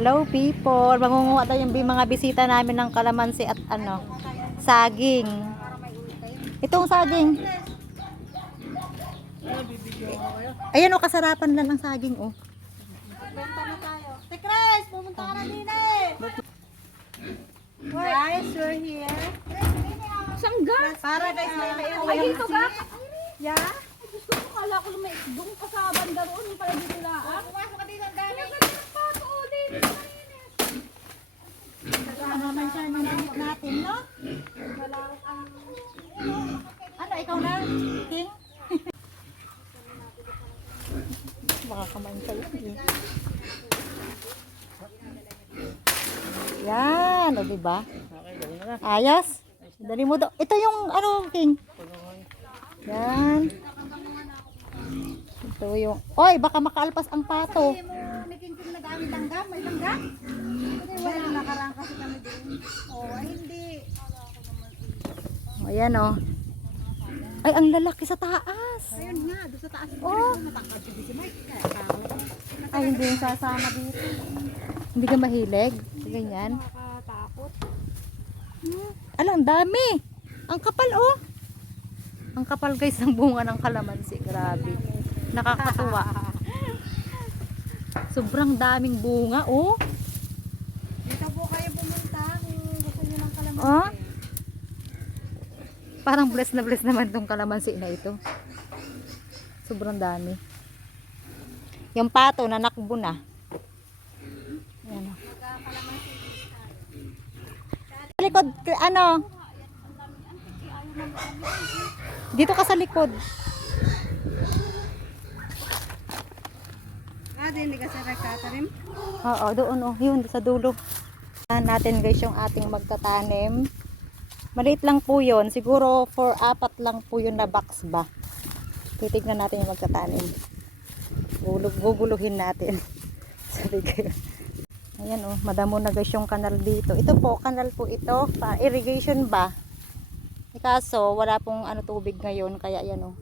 Hello people, mangunguha tayo yung mga bisita namin ng kalamansi at ano, saging. Itong saging. Ayan o, kasarapan lang ng saging oh. Benta na tayo. Si Chris, pumunta ka na din eh. Guys, we're here. Sangga? Para guys, may may Ay, dito ka? Yeah? Gusto ko kala ko lumay. Doon ka sa banda roon. Yung pala dito lang. Ah, Pumasok naman siya ng gamot natin, no? Ano, ikaw na, King? Baka kamanta yun eh. Yan, o diba? Ayos. Dali mo daw. Ito yung ano, King. Yan. Ito yung... Oy, baka makaalpas ang pato. Hindi mo nikinkin na gamit langgam. May langgam? Wala. Nakaraan kasi kami din. Oo, ay hindi. Ayan o. Ay, ang lalaki sa taas. Ayun nga, doon sa taas. Oh. Ay, hindi yung sasama dito. Hindi ka mahilig? Sa ganyan? Nakakatakot. Ala, ang dami. Ang kapal, oh. Ang kapal, guys, ng bunga ng kalamansi. Grabe. Nakakatuwa. Sobrang daming bunga, oh. Dito po kayo pumunta kung gusto niyo ng kalamansi. Oh. Parang bless na bless naman tong kalamansi na ito. Sobrang dami. Yung pato na nakbo na. Ayan, oh. Likod, ano? Dito ka sa likod. Ah, din, ka sa? Oo, doon oh, yun sa dulo. Natin guys yung ating magtatanim. Maliit lang po yun. Siguro for apat lang po yun na box ba. Titignan natin yung magtatanim. Gulog, guguluhin natin. Sabi ko. Ayan oh, madamo na guys yung kanal dito. Ito po, kanal po ito. Pa irrigation ba? Eh, Kaso, wala pong ano tubig ngayon. Kaya yan oh.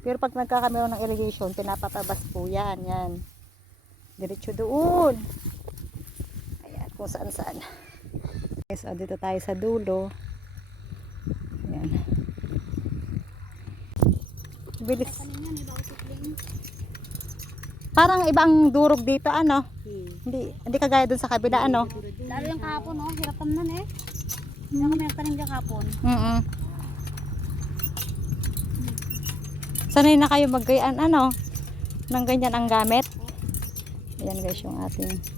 Pero pag nagkakameron ng irrigation, pinapatabas po yan. Yan. Diretso doon. Kung saan saan. Okay, so dito tayo sa dulo. Ayan. Bilis. Parang ibang durog dito, ano? Hindi, hindi kagaya dun sa kabila, ano? Lalo yung kahapon, oh. Hirap tamnan eh. Hindi kami nagtanim dyan kahapon. Mm Sanay na kayo maggayaan, ano? Nang ganyan ang gamit. Ayan guys, yung ating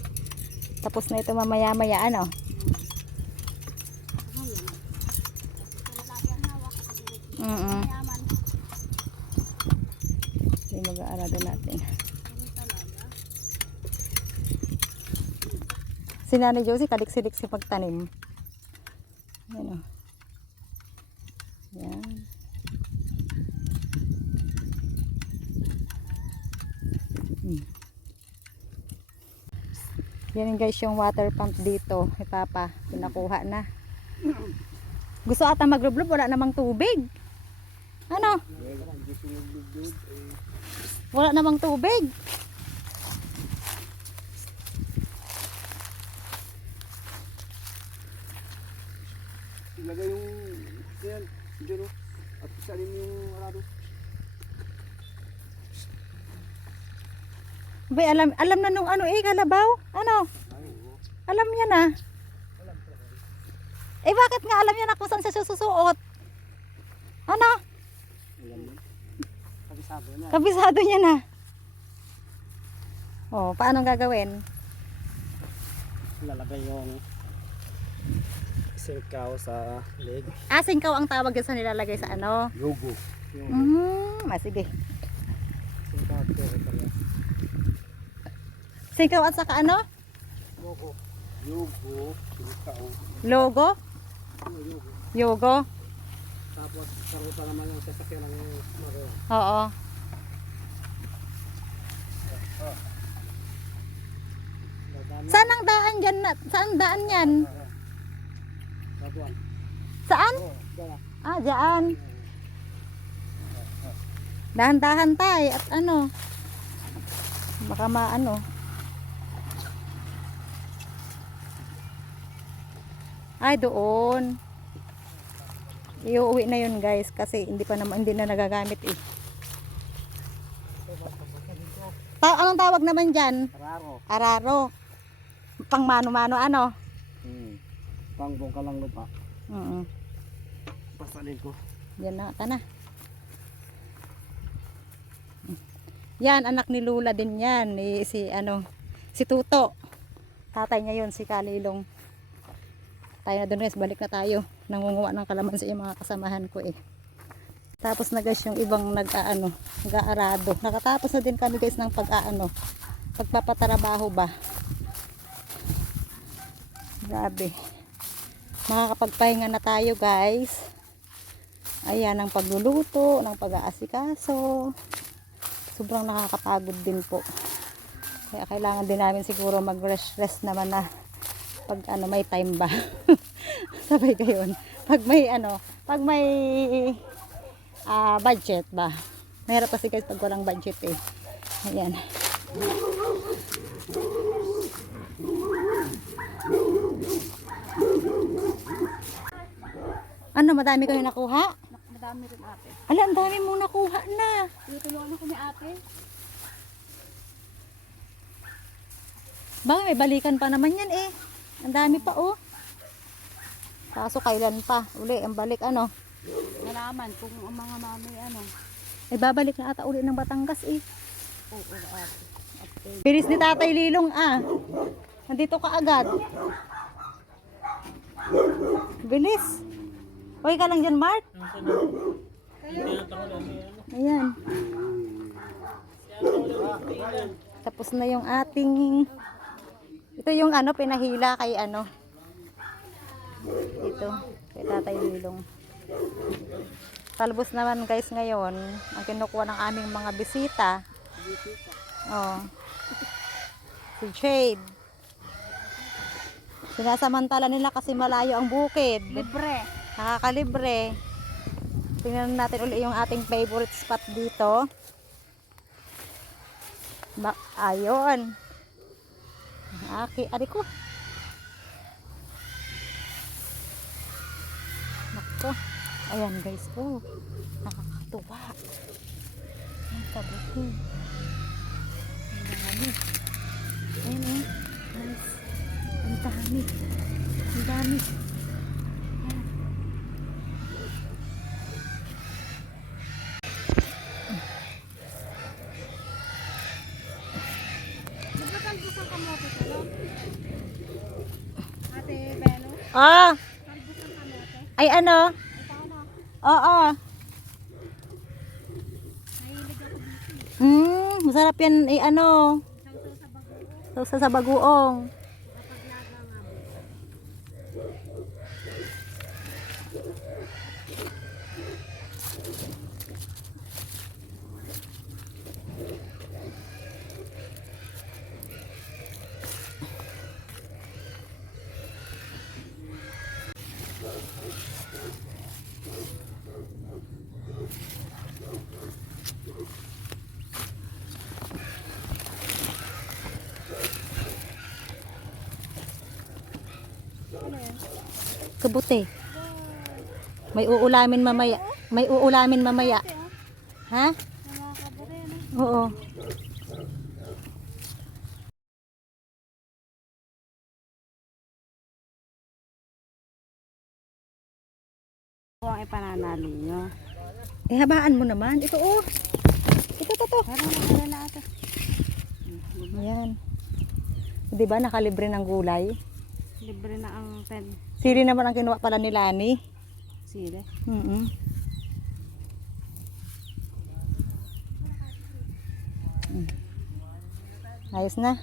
tapos na ito mamaya-maya, ano? Mm -mm. Yung mag-aarado natin. Si Nanay Josie, kalik-silik si pagtanim. Ayan o. Yan. Hmm. Yan guys yung water pump dito. Ni Papa, pinakuha na. Gusto ata maglublob, wala namang tubig. Ano? Wala namang tubig. Ilagay yung yan, dyan o. At isalin yung arado. Bay, alam, alam na nung ano eh, kalabaw. Ano? Alam niya na. Eh, bakit nga alam niya na kung saan siya susuot? Ano? Kabisado na. Kabisado niya na. Oh, paano gagawin? Lalagay yung singkaw sa leg. Ah, singkaw ang tawag sa nilalagay sa ano? Yogo. Yung Hmm, ah, sige. singkaw at Singkaw at saka ano? Yogo. Yogo, Logo? yogo. Tapos karuta naman yung sasakyan ng maro. Oo. Saan ang daan dyan? Na, saan daan yan? Saan? Dala. Ah, dyan. Dahan-dahan tay at ano. Baka maano. Ay, doon. Iuwi na yun guys kasi hindi pa naman hindi na nagagamit eh. Ta anong tawag naman dyan? Raro. Araro. Pang mano-mano ano? Hmm. Pangbong ka lang lupa. Oo. Pasalin ko. Yan na, ta na. Yan, anak ni Lula din yan. Ni, si, ano, si Tuto. Tatay niya yun, si Kalilong. Tayo na doon guys, balik na tayo. Nangunguha ng kalamansi yung mga kasamahan ko eh. Tapos na guys yung ibang nag-aano, nag-aarado. Nakatapos na din kami guys ng pag-aano, pagpapatarabaho ba. Grabe. Makakapagpahinga na tayo guys. Ayan, ang pagluluto, ng pag-aasikaso. Sobrang nakakapagod din po. Kaya kailangan din namin siguro mag-rest-rest naman na pag ano, may time ba. Sabay gayon. Pag may ano, pag may ah, budget ba. Mahirap kasi guys pag walang budget eh. Ayan. Ano, madami kayo nakuha? Madami rin ate. Ala, ang dami mong nakuha na. Tutulungan ako ni ate. Ba, may balikan pa naman yan eh. Ang dami pa oh. Kaso kailan pa? Uli, ang balik ano? Nalaman kung ang mga mami ano. Eh, babalik na ata uli ng Batangas eh. Oo, ate. Bilis ni Tatay Lilong ah. Nandito ka agad. Bilis. Okay ka lang dyan, Mark? Ayan. Tapos na yung ating ito yung ano pinahila kay ano dito kay Tatay Lilong. Talbos naman guys ngayon ang kinukuha ng aming mga bisita. Oh. Si Jade. Sinasamantala nila kasi malayo ang bukid. Libre. Nakakalibre. Tingnan natin uli yung ating favorite spot dito. Ba ayun. Aki, ari ko. Nako. Ayan guys, oh. Nakakatuwa. Ang kabuti. Ang dami. Ayan oh. Guys. Ang dami. Ang dami. Nagpatalbos ang kamote ko, no? Ate, Kamote. Ay ano? Ay? Oo. Hmm, masarap yan eh ano. Sausa sa bagoong. Kapag laga Kabuti. May uulamin mamaya. May uulamin mamaya. Ha? Oo. Ito ang ipananalo nyo. Eh, habaan mo naman. Ito oh. Ito, na ate. Ayan. Di ba nakalibre ng gulay? Libre na ang pen. Sili naman ang kinuha pala ni Lani. Sile. Mm Ayos na.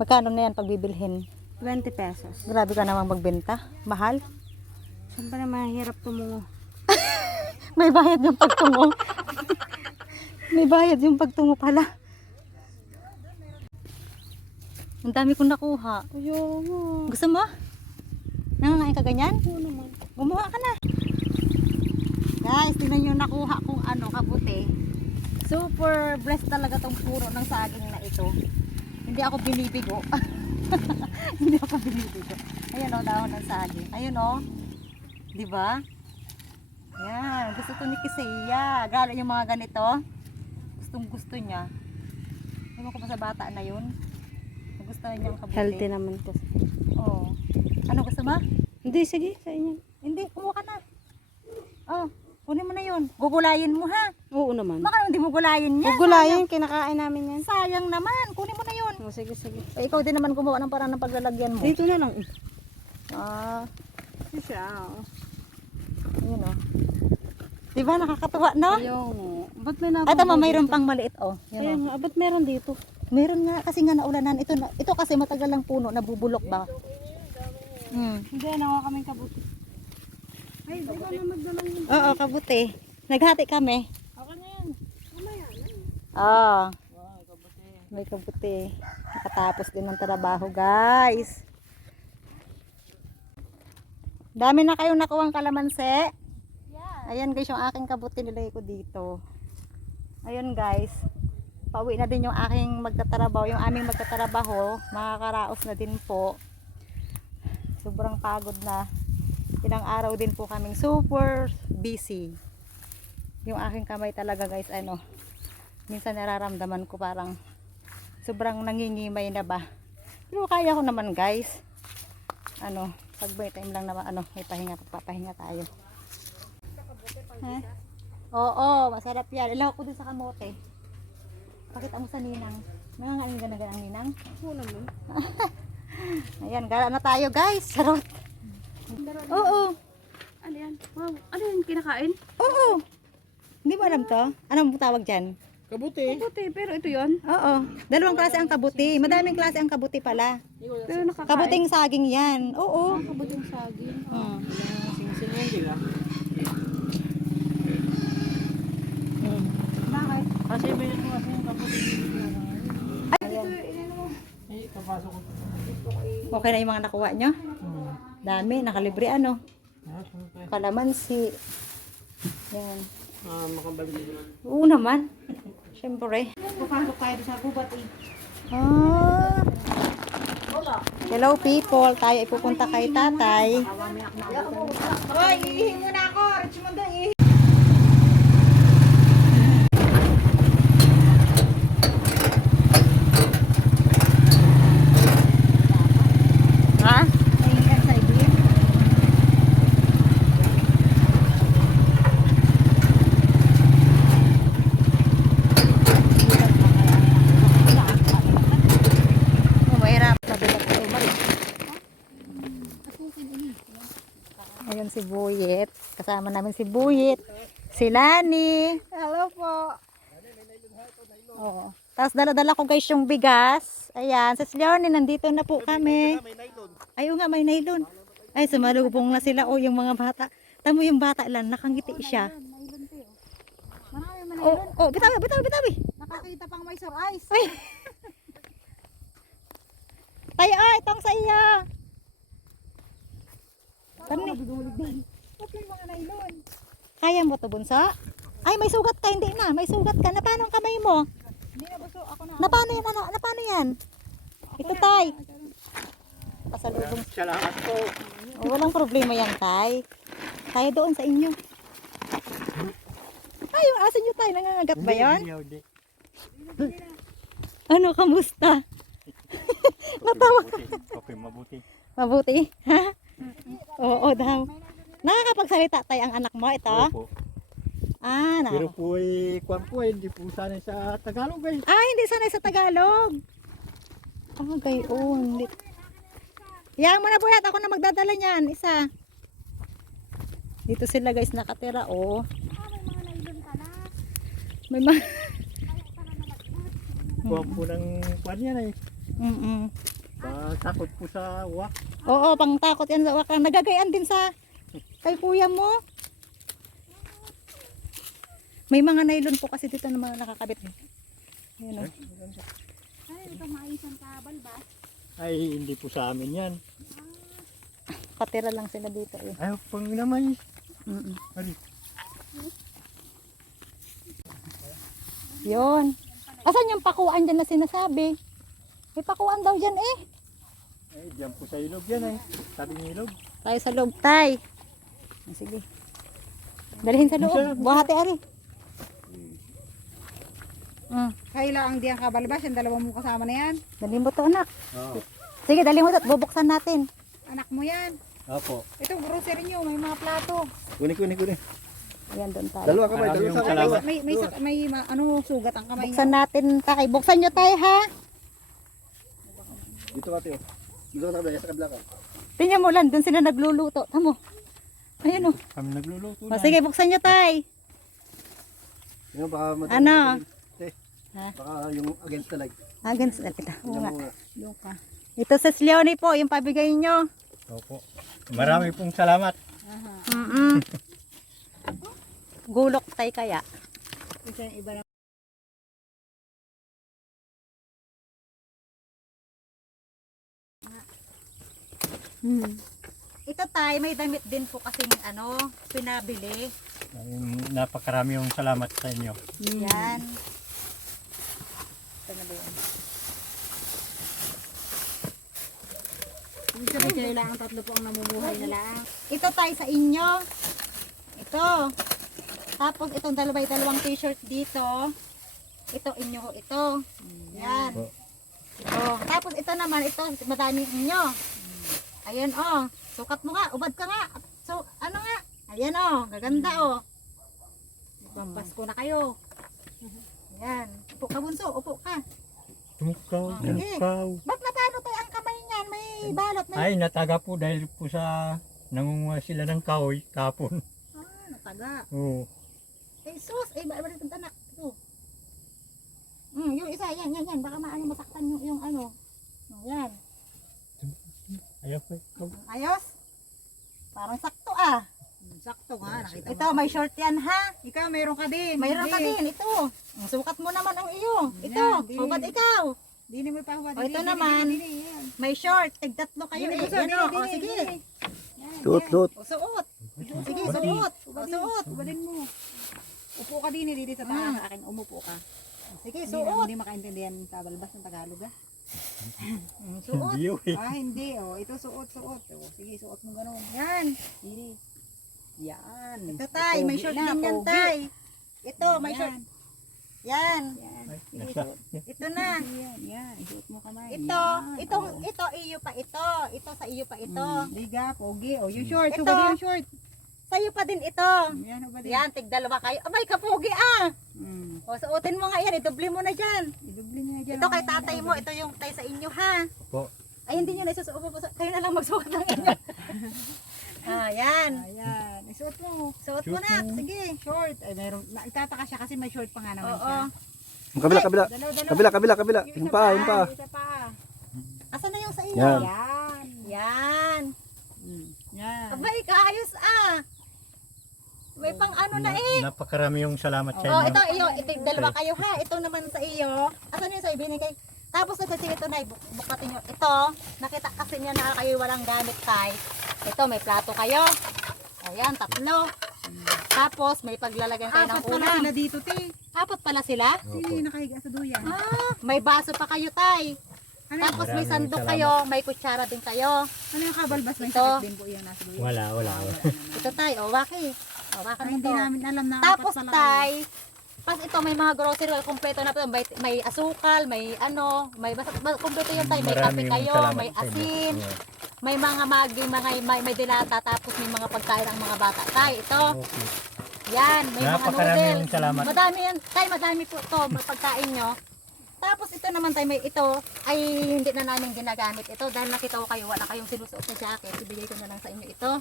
Magkano na yan pagbibilhin? 20 pesos. Grabe ka namang magbenta. Mahal. Siyempre mahirap tumungo. May bayad yung pagtungo. May bayad yung pagtungo pala. Ang dami kong nakuha. Ayaw. Gusto mo? Nangangain ka ganyan? Oo naman. Gumawa ka na. Guys, tingnan nyo nakuha kong ano, kabuti. Super blessed talaga tong puno ng saging na ito. Hindi ako binibigo. Hindi ako binibigo. Ayan o, dahon ng saging. Ayun o. Di ba? Yan. Gusto to ni Kisaya. Gala yung mga ganito. Gustong gusto niya. Ewan ko ba sa bata na yun? Gusto niyang kabuti. Healthy naman kasi. Oo. Ano gusto mo? Hindi, sige, sa inyo. Hindi, kumuha ka na. Oh, kunin mo na yun. Gugulayin mo ha. Oo naman. Baka hindi mo gulayin yan. Gugulayin, kinakain namin yan. Sayang naman. Kunin mo na yun. Oh, sige, sige. Eh, ikaw din naman gumawa ng parang ng paglalagyan mo. Dito na lang. Ah, Siya, oh. yun o. Di ba nakakatuwa, no? Yung, ba't may At tama, mayroon pang maliit, oh. Yun, Ayun oh. nga, ba't meron dito? Meron nga, kasi nga naulanan. Ito, na- ito kasi matagal lang puno, nabubulok ba? Hmm. Hindi, nawa kaming kabuti. Ay, di ba na magdalang yun? Oo, kabuti. Naghati kami. Ako na yan. Mamaya na. Ah. May kabuti. Nakatapos din ng trabaho, guys. Dami na kayong nakuwang kalamansi. Ayan guys, yung aking kabuti nilagay ko dito. Ayun guys. Pauwi na din yung aking magtatrabaho. Yung aming magtatrabaho. Makakaraos na din po. Sobrang pagod na. Ilang araw din po kaming super busy. Yung aking kamay talaga guys, ano, minsan nararamdaman ko parang sobrang nangingimay na ba. Pero kaya ko naman guys. Ano, pag may time lang naman, ano, may pahinga, papahinga tayo. Ha? Oo, masarap yan. Ilaw ko din sa kamote. Pakita mo sa ninang. Nangangain ka na ganang ninang? Oo naman. Ayan, gala na tayo guys. Sarot. Oo, Ano yan? Wow. Ano yan kinakain? oo. Hindi mo alam to? Anong tawag dyan? Kabuti. Puti, pero ito yon. Oo. Dalawang klase ang kabuti. Madaming klase ang kabuti pala. Pero nakakain. Kabuting saging yan. Oo. Kabuting saging. Hmm. Sing-sing nila. Hmm. Bakit? Kasi may ito kasi yung kabuti. Ayan. Ay, kapasok ko. Okay na yung mga nakuha nyo? Hmm. Dami. Nakalibre ano? Ah. Kalamansi. Yan. Ah, makabalik din. Oo naman. Siyempre. Papasok tayo sa gubat eh. Ah. Hello people. Tayo ipupunta kay tatay. Hoy, ihihin mo na ako. Richmond na ihihin. Ha? Mahirap. Mabigat ito. Mali. Ayun si Buyit. Kasama namin si Buyit. Si Lani. Hello po. Oo. Tapos dala-dala ko guys yung bigas. Ayan. Sa Leone, nandito na po kami. Ay, oo nga, may nylon. Ay, sumalubong na sila. O, yung mga bata. Tamo yung bata lang, nakangiti siya. Man. Oh, oh, bitawi, bitawi, bitawi. Nakakita pang may sore eyes. Ay. Tayo, ay, itong sa iyo. Kani. Huwag yung mga nailon. Kaya mo to, bunso? Ay, may sugat ka, hindi na. May sugat ka. Na paano ang kamay mo? Hindi na gusto. Ako na. Na paano yan, ano? Na paano yan? Ito, tay. Pasalubong. Salamat po. Oh, walang problema yan, tay. Tayo doon sa inyo. Ay, yung aso nyo, tay. Nangangagat ba yan? Hindi, Ano, kamusta? Natawa. Okay, mabuti. Mabuti. Ha? Oo daw. Nakakapagsalita tay ang anak mo ito? Opo. Ah, Pero nakaka- po ay, kwan po ay, hindi po sanay sa Tagalog eh. ah, hindi sanay sa Tagalog. Ah, gayon. Hayaan mo na buyat. Ako na magdadala niyan. Isa. Dito sila guys nakatira. Oh. May mga... Kwan po ng kwan yan eh. Mm-mm. Pa- takot po sa wak. Oo, pang takot yan sa wakang. Nagagayan din sa kay kuya mo. May mga nylon po kasi dito na mga nakakabit. Ayan oh. Ay, ito maisang kabal ba? Ay, hindi po sa amin yan. Katira lang sila dito eh. Ay, pang naman. Mm-mm. Ari. Yun. Asan yung pakuan dyan na sinasabi? May pakuan daw dyan eh. Eh, diyan po sa ilog yan eh. Tabing ilog. Tayo sa loob, tay. Ah, Sige. Dalhin sa loob. Buhati ari. Mm. Kayla ang diyang kabalbas, yung dalawang mo kasama na yan. Dalhin mo to, anak. Oo. Sige, dalhin mo to. Bubuksan natin. Anak mo yan. Opo. Ito, grocery nyo, may mga plato. Kunin, kunin, kunin. Ayan doon tayo. Dalawa kamay, dalawa yung kamay. May, may, may, may, ma- ano, sugat ang kamay Buksan natin, tay. Buksan nyo, tay, ha? Dito ka, Teo. Dito ka sa kabila, sa kabila ka. Tingnan mo lang, doon sila nagluluto. Tamo. Ayan o. Kami nagluluto O, na. sige, buksan nyo, tay. Yun, baka Ano? Eh, Ha? Baka yung against the light. Agan sa kita. Oo nga. Luka. Ito sa Leonie po, yung pabigay nyo. Opo. Marami pong salamat. Mm-mm. Gulok tay kaya. Ito yung iba na. Hmm. Ito tay, may damit din po kasing ano, pinabili. Maraming- Napakarami yung salamat sa inyo. Yan. Ito na ba yun? Yung sabi kayo lang ang tatlo po ang namumuhay na lang. Ito tay sa inyo. Ito. Tapos itong dalawa dalawang t-shirt dito. Ito inyo ito. Yan. Ito. Tapos ito naman, ito madaming inyo. Ayan oh. Sukat mo nga, ubad ka nga. So, ano nga? Ayan oh, gaganda oh. Pampasko na kayo. Yan. Upo ka bunso, upo ka. Tumukaw, Sige. tumukaw. Ba't natano tayo ang kamay niyan? May balot, may... Ay, nataga po dahil po sa nangunguha sila ng kahoy kapon. Ah, nataga. Oo. Eh, sus, eh, ba, balik ang anak. Ito. Mm, yung isa, yan, yan, yan. Baka maano masaktan yung, yung ano. Oh, yan. Ayaw po. Ayos. Parang sakto ah. Sakto nga, nakita mo. Ito, may short yan ha. Ikaw, mayroon ka din. Mayroon ka din, ito. Sukat mo naman ang iyo. Ito, Yan, hubad ikaw. Dini mo pa O, hubad. ito Dini, naman. May short, tigtatlo kayo eh. Yan dini, o, o, sige. Suot, suot. O, suot. Sige, suot. O, suot. ubadin mo. Upo ka din, dito sa taas. Akin, umupo ka. Sige, suot. hindi makaintindihan ng tabalbas ng Tagalog ah. Mm, Suot. Hindi eh. Ah, hindi. Oh, ito suot, suot. Oh, sige, suot mo ganun. Yan. Dini. Yan. Ito tay, may short na, din yan pogi. tay. Ito, may short. Yan. Yan. Yan. Suot. Ito na. Yan, yan. Isuot mo kamay. Ito, Yan. ito, Oh. ito, iyo pa ito. Ito sa iyo pa ito. Mm, Liga, pogi. Oh, yung short. Ito. Ito. yung short. Sa iyo pa din ito. Yan, ubadin. Yan, tig dalawa kayo. Abay, kapogi ah. Mm. O, suotin mo nga yan. Idoble mo na dyan. Idubli dyan. Ito kay tatay mo. Ito yung tay sa inyo ha. Po. Ay, hindi nyo na isusuot. Kayo na lang magsuot ng inyo. ah, yan. Ayan. Isuot mo. Suot mo na. Sige. Short. Ay, meron. Itataka siya kasi may short pa nga naman Oo. siya. Yung kabila, kabila. Dalaw, dalaw. Kabila, kabila, kabila. Yung pa, yung pa. Isa pa. Asan na yung sa iyo? Yan. Yan. Yan. Mm. Yan. Abay, kaayos ah. May pang ano na eh. Napakarami yung salamat sa Oh, inyo. ito iyo, ito yung dalawa kayo ha. Ito naman sa iyo. Asan yung sa ibinigay? Tapos ito sige ito na buk bukatin nyo. Ito, nakita kasi niya na kayo walang gamit tay. Ito may plato kayo. Ayan, tatlo. Tapos may paglalagyan kayo ng Apat pala ulam. sila dito, te. Apat pala sila. Sino yung nakahiga sa duyan? Ah, may baso pa kayo tay. Ano, Tapos may Maraming sandok salamat. kayo, may kutsara din kayo. ano yung kabalbas? May Ito. sakit din po yung nasa duyan. Wala, wala. wala. Ito tay, o waki. O, wakan Ay, hindi to. namin alam na Tapos apat pala. tay, pas ito may mga grocery, well, kompleto na po. May, may asukal, may ano, may basta ba- kompleto yung tay. May kape kayo, salamat may sa inyo. asin, may mga magi, mga may, may dilata, tapos may mga pagkain ang mga bata. Tay, ito, Okay. yan, may mga Napakarami noodles. yung salamat. Madami yan, tay, madami po ito, may pagkain nyo. Tapos ito naman tay, may ito ay hindi na namin ginagamit ito dahil nakita ko kayo, wala kayong sinusuot na jacket. Ibigay ko na lang sa inyo ito.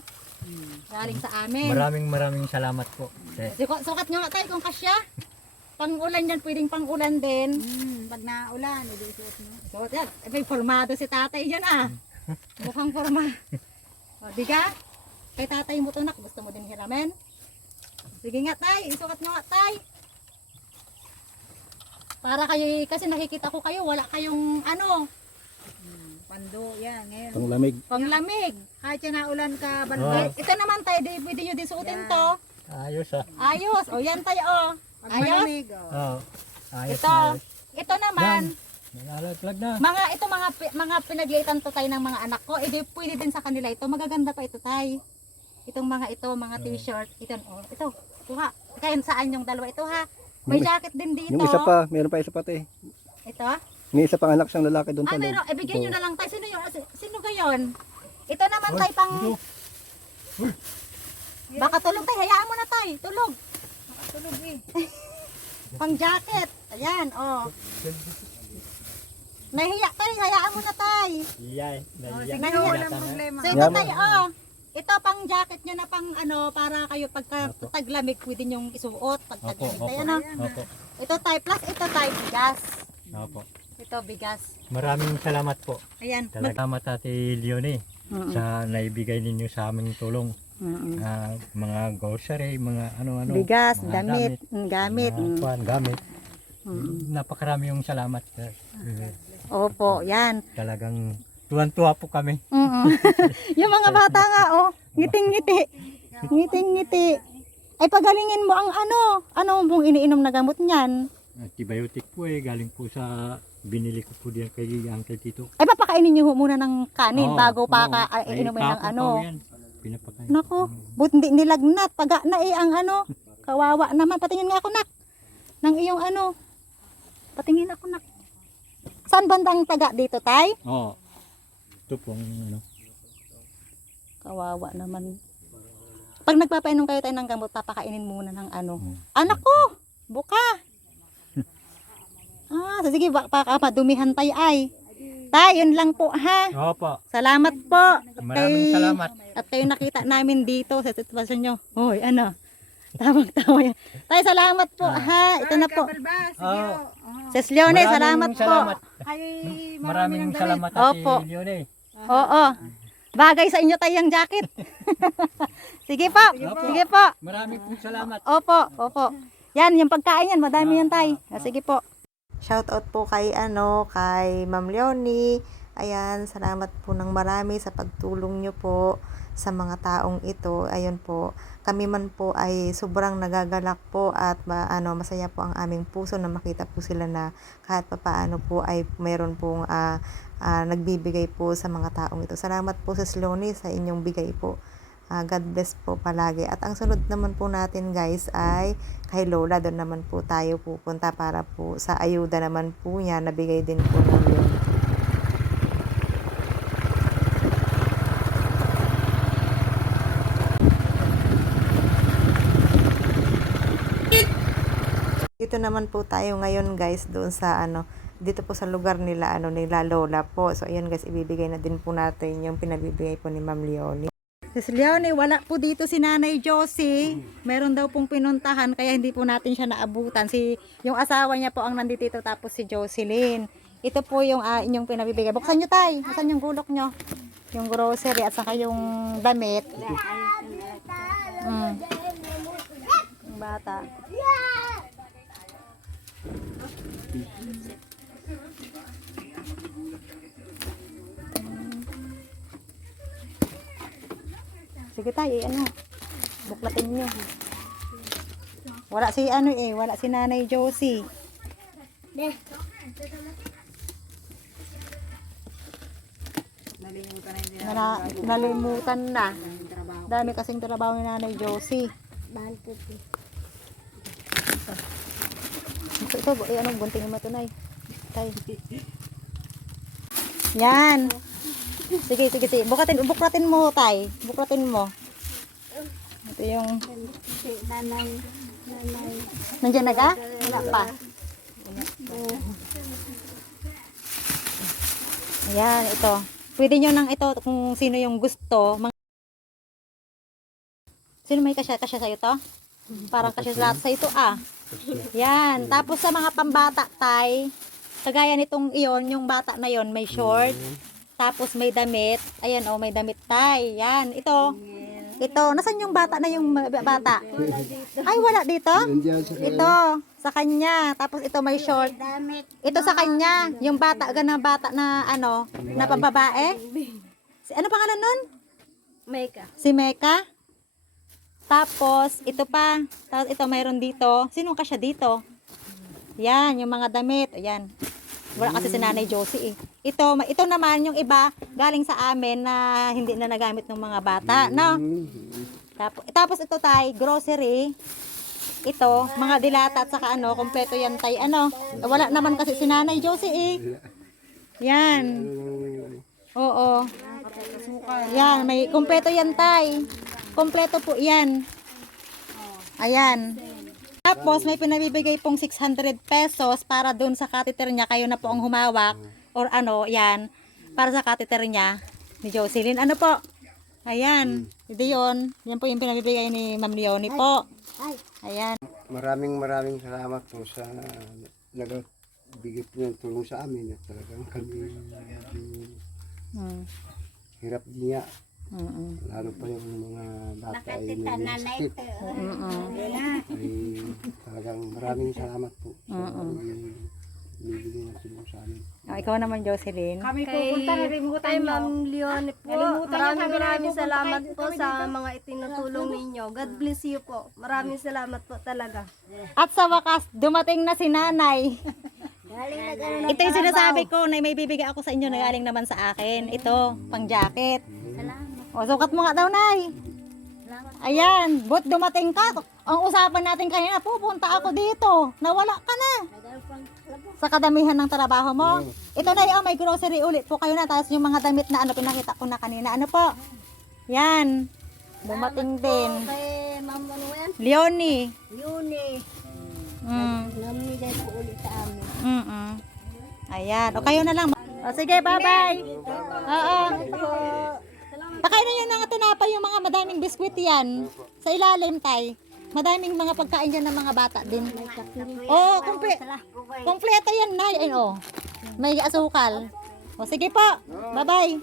Galing sa amin. Maraming maraming salamat po. Eh, Sukat, sukat nyo nga tayo kung kasya. Pang-ulan yan, pwedeng pang-ulan din. Hmm, pag naulan, hindi isuot mo. So, yan. Eh, May formado si tatay dyan ah. Mukhang forma. O, di ka? Kay tatay mo to nak, gusto mo din hiramen? Sige nga tay, isukat nyo nga tay. Para kayo, kasi nakikita ko kayo, wala kayong ano, Hmm, pando, yan. Ngayon. Pang lamig. panglamig. Kahit yan naulan Ah. ka, balbas. Eh, ito naman tay, di, pwede nyo din suotin to. ayos ah. Ayos. O yan tayo, oh. Pag Ayos. malamig, oh. Oo. Ayos Ito. na ayos. Ito naman, Nalalaglag na. Mga ito mga pi- mga pinaglitan to tayo ng mga anak ko. Edi pwede din sa kanila ito. Magaganda pa ito tay. Itong mga ito, mga t-shirt. Ito, oh, ito. Kuha. Kaya saan yung dalawa ito ha? May Yung- jacket din dito. Yung isa pa, meron pa isa pa te. Ito. May isa pang anak siyang lalaki doon Ah, sa loob. meron. Eh, bigyan nyo na lang tayo. Sino yung, sino gayon? Ito naman tayo pang... Baka tulog tayo. Hayaan mo na tayo. Tulog. Tulog eh. Pang jacket. Ayan, oh. Nahiya tayo. Hayaan mo na tayo. Iyay. Naiyak. Sige, Oo, Naiyak walang problema. So ito Yaman. tayo, oh. Ito pang jacket nyo na pang ano, para kayo pagka taglamig pwede nyong isuot pag Opo, taglamig opo. tayo, no? Opo. Ito tayo, plus ito tayo bigas. Opo. Ito bigas. Maraming salamat po. Ayan. Talaga salamat Ate Leonie Mm-mm. sa naibigay ninyo sa aming tulong. Mm-mm. Ah, mga grocery, mga ano-ano. Bigas, mga damit, mm, gamit. mga mm. kuwan, gamit. Mm. Napakarami yung salamat. sir. Opo, yan. Talagang tuwan-tuwa po kami. Mm-mm. yung mga bata nga, oh, ngiting-ngiti. Ngiting-ngiti. Ay, pagalingin mo ang ano. Ano mong iniinom na gamot niyan? Antibiotic po eh, galing po sa binili ko po diyan kay Uncle Tito. Ay, papakainin niyo muna ng kanin Oo, bago pa oo. ka, ay, Ay, iinumin ng ano. po yan. Pinapakain. Nako, but hindi nilagnat. Paga na eh ang ano. Kawawa naman. Patingin nga ako nak. Nang iyong ano. Patingin ako nak. Saan bandang taga dito, tay? Oo. Ito pong ano. Kawawa naman. Pag nagpapainom kayo tayo ng gamot, papakainin muna ng ano. Hmm. Anak ko! Buka! ah, so sige, baka madumihan tayo ay. Tay, yun lang po ha. Opo. Salamat po. Maraming Kay- salamat. At kayo nakita namin dito sa sitwasyon nyo. Hoy, ano? Tawag-tawa yan. Tay, salamat po ha. Ito na po. Oo. oh. Sis Leone, Maraming salamat, salamat. Ay, Maraming marami ng damit. salamat Opo. Leonie. po. Oo. Bagay sa inyo tayong jacket. Sige po. Sige po. Maraming pong salamat. Opo, opo. Yan, yung pagkain yan, madami yan tay. Ah, sige po. Shout out po kay ano, kay Ma'am Leonie. Ayan, salamat po ng marami sa pagtulong nyo po sa mga taong ito. Ayun po, kami man po ay sobrang nagagalak po at ma, ano, masaya po ang aming puso na makita po sila na kahit papaano po ay meron pong ah, ah, nagbibigay po sa mga taong ito. Salamat po sa Leonie sa inyong bigay po. Ah, God bless po palagi. At ang sunod naman po natin guys ay kay Lola. Doon naman po tayo pupunta para po sa ayuda naman po niya. Nabigay din po namin. Dito naman po tayo ngayon guys doon sa ano dito po sa lugar nila ano nila Lola po. So ayun guys ibibigay na din po natin yung pinabibigay po ni Ma'am Leonie. Sis Leonie, wala po dito si Nanay Josie. Meron daw pong pinuntahan kaya hindi po natin siya naabutan. Si yung asawa niya po ang nandito tapos si Jocelyn. Ito po yung ah, inyong pinabibigay. Buksan niyo tay. Buksan yung gulok niyo. Yung grocery at saka yung damit. Mm. Bata. Sige tayo, eh, ano. Buklatin niyo. Wala si ano eh, wala si Nanay Josie. Nalimutan na hindi Nala, nalimutan na. Dami kasing trabaho ni Nanay Josie. Ito, ito, eh, anong bunting mo ito, Nay? Tay. Yan. Sige, sige, sige. Bukatin, buklatin mo, Tay. Buklatin mo. Ito yung... Nandiyan na ka? Wala pa. Ayan, ito. Pwede nyo nang ito kung sino yung gusto. Sino may kasya? Kasya sa'yo to? Parang kasya lahat sa ito ah. Yan. Tapos sa mga pambata tay, kagaya nitong iyon, yung bata na yon may short. Tapos may damit. Ayan oh, may damit tay. Yan. Ito. Ito. Nasaan yung bata na yung bata? Ay, wala dito? Ito, sa kanya. Tapos ito may short. Ito sa kanya. Yung bata, ganang bata na ano, na pambabae. Si, ano pangalan nun? Meka. Si Mecca. Tapos, ito pa. Tapos ito mayroon dito. Sino kasya dito? Yan, yung mga damit. Ayan. Wala kasi si Nanay Josie eh. Ito, ito naman yung iba galing sa amin na hindi na nagamit ng mga bata, no? Tapos, tapos ito tay, grocery. Ito, mga dilata at saka ano, kompleto yan tay. Ano, wala naman kasi si Nanay Josie eh. Yan. Oo. Yan, may kompleto yan tay. Kompleto po yan. Ayan. Tapos may pinabibigay pong 600 pesos para dun sa catheter niya. Kayo na po ang humawak. Or ano, yan. Para sa catheter niya ni Jocelyn. Ano po? Ayan. Ito yun. Yan po yung pinabibigay ni Ma'am Leonie po. Ayan. Maraming maraming salamat po sa nagbigay po ng tulong sa amin at talagang kami medyo Mm. hirap niya. Mm-mm. Lalo pa yung mga bata ay may sakit. Mm-mm. Ay talagang maraming salamat po sa bibigay ng tulong sa amin. Oh, ikaw naman, Jocelyn. Kami pupunta, nalimutan Kay nyo. Ma'am Leone po, Nalimutan niyo maraming kami na maraming salamat kayo po kami sa mga itinutulong ninyo. God bless you po. Maraming salamat po talaga. At sa wakas, dumating na si nanay. Ito yung sinasabi ko na may bibigay ako sa inyo na galing naman sa akin. Ito, pang jacket. O, sukat mo nga daw, Nay. Ayan, but dumating ka. Ang usapan natin kanina, pupunta ako dito. Nawala ka na. Sa kadamihan ng trabaho mo. Ito na yung may grocery ulit po kayo na. Tapos yung mga damit na ano, pinakita ko na kanina. Ano po? Yan. Dumating din. Kay Ma'am yan? Leonie. Leone. Mm. Namigay po ulit sa amin. Mm-mm. Ayan. O kayo na lang. O sige, bye-bye. Oo. Pakainin nyo ng tinapay yung mga madaming biskwit yan. Sa ilalim, tay. Madaming mga pagkain dyan ng mga bata din. Oo, kumple kompleto yan, nay. Ay, oh. May asukal. O sige po. Bye-bye.